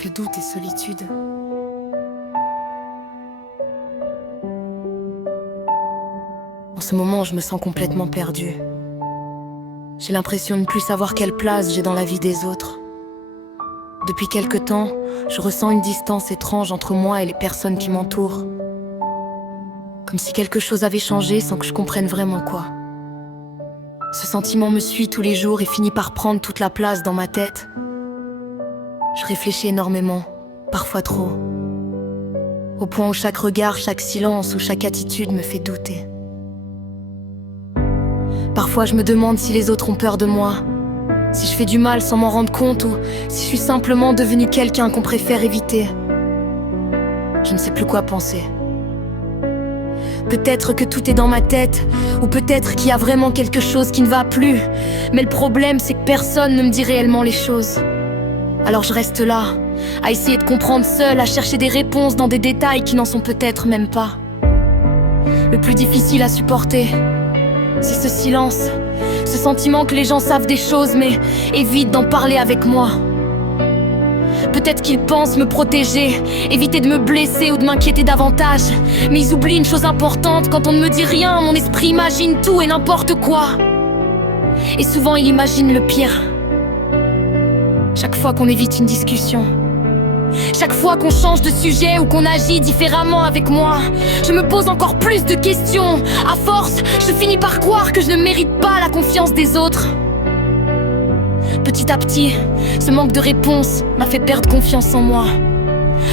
entre doute et solitude. En ce moment, je me sens complètement perdue. J'ai l'impression de ne plus savoir quelle place j'ai dans la vie des autres. Depuis quelque temps, je ressens une distance étrange entre moi et les personnes qui m'entourent. Comme si quelque chose avait changé sans que je comprenne vraiment quoi. Ce sentiment me suit tous les jours et finit par prendre toute la place dans ma tête. Je réfléchis énormément, parfois trop. Au point où chaque regard, chaque silence ou chaque attitude me fait douter. Parfois je me demande si les autres ont peur de moi, si je fais du mal sans m'en rendre compte ou si je suis simplement devenue quelqu'un qu'on préfère éviter. Je ne sais plus quoi penser. Peut-être que tout est dans ma tête, ou peut-être qu'il y a vraiment quelque chose qui ne va plus. Mais le problème, c'est que personne ne me dit réellement les choses. Alors je reste là, à essayer de comprendre seule, à chercher des réponses dans des détails qui n'en sont peut-être même pas. Le plus difficile à supporter, c'est ce silence, ce sentiment que les gens savent des choses mais évitent d'en parler avec moi. Peut-être qu'ils pensent me protéger, éviter de me blesser ou de m'inquiéter davantage. Mais ils oublient une chose importante, quand on ne me dit rien, mon esprit imagine tout et n'importe quoi. Et souvent il imagine le pire. Chaque fois qu'on évite une discussion, chaque fois qu'on change de sujet ou qu'on agit différemment avec moi, je me pose encore plus de questions. À force, je finis par croire que je ne mérite pas la confiance des autres. Petit à petit, ce manque de réponse m'a fait perdre confiance en moi.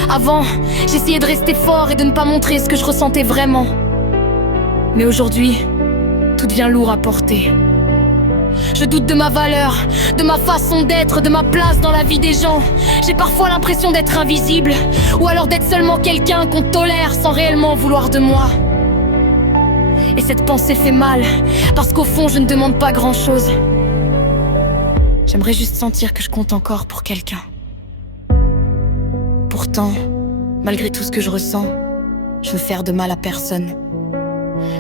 Avant, j'essayais de rester fort et de ne pas montrer ce que je ressentais vraiment. Mais aujourd'hui, tout devient lourd à porter. Je doute de ma valeur, de ma façon d'être, de ma place dans la vie des gens. J'ai parfois l'impression d'être invisible, ou alors d'être seulement quelqu'un qu'on tolère sans réellement vouloir de moi. Et cette pensée fait mal, parce qu'au fond je ne demande pas grand-chose. J'aimerais juste sentir que je compte encore pour quelqu'un. Pourtant, malgré tout ce que je ressens, je veux faire de mal à personne.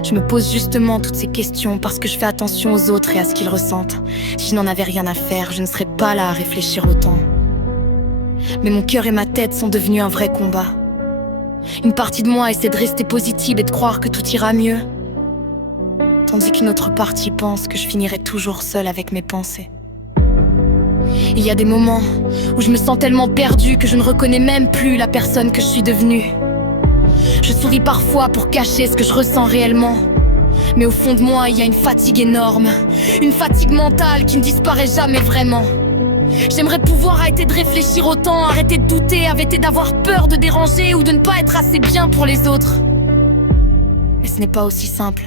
Je me pose justement toutes ces questions parce que je fais attention aux autres et à ce qu'ils ressentent. Si je n'en avais rien à faire, je ne serais pas là à réfléchir autant. Mais mon cœur et ma tête sont devenus un vrai combat. Une partie de moi essaie de rester positive et de croire que tout ira mieux, tandis qu'une autre partie pense que je finirai toujours seule avec mes pensées. Il y a des moments où je me sens tellement perdue que je ne reconnais même plus la personne que je suis devenue. Je souris parfois pour cacher ce que je ressens réellement. Mais au fond de moi, il y a une fatigue énorme. Une fatigue mentale qui ne disparaît jamais vraiment. J'aimerais pouvoir arrêter de réfléchir autant, arrêter de douter, arrêter d'avoir peur de déranger ou de ne pas être assez bien pour les autres. Mais ce n'est pas aussi simple.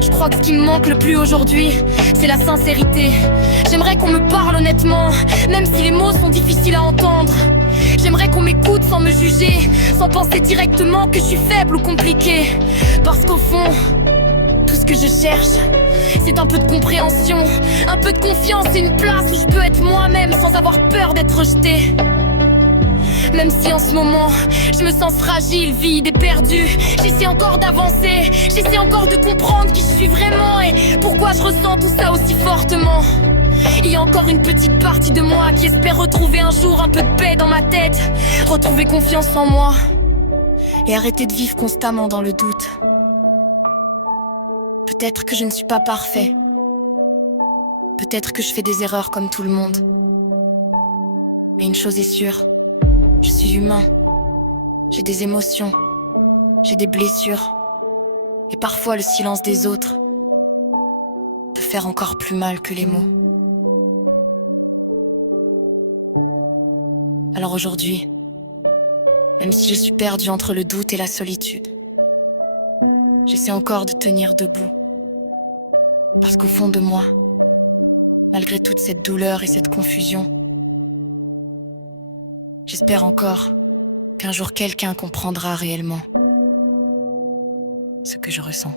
Je crois que ce qui me manque le plus aujourd'hui, c'est la sincérité. J'aimerais qu'on me parle honnêtement, même si les mots sont difficiles à entendre. J'aimerais qu'on m'écoute sans me juger, sans penser directement que je suis faible ou compliquée. Parce qu'au fond, tout ce que je cherche, c'est un peu de compréhension, un peu de confiance et une place où je peux être moi-même sans avoir peur d'être rejetée. Même si en ce moment, je me sens fragile, vide et perdue, j'essaie encore d'avancer, j'essaie encore de comprendre qui je suis vraiment et pourquoi je ressens tout ça aussi fortement. Il y a encore une petite partie de moi qui espère retrouver un jour un peu de paix dans ma tête, retrouver confiance en moi et arrêter de vivre constamment dans le doute. Peut-être que je ne suis pas parfait. Peut-être que je fais des erreurs comme tout le monde. Mais une chose est sûre, je suis humain. J'ai des émotions, j'ai des blessures. Et parfois le silence des autres peut faire encore plus mal que les mots. Alors aujourd'hui, même si je suis perdue entre le doute et la solitude, j'essaie encore de tenir debout. Parce qu'au fond de moi, malgré toute cette douleur et cette confusion, j'espère encore qu'un jour quelqu'un comprendra réellement ce que je ressens.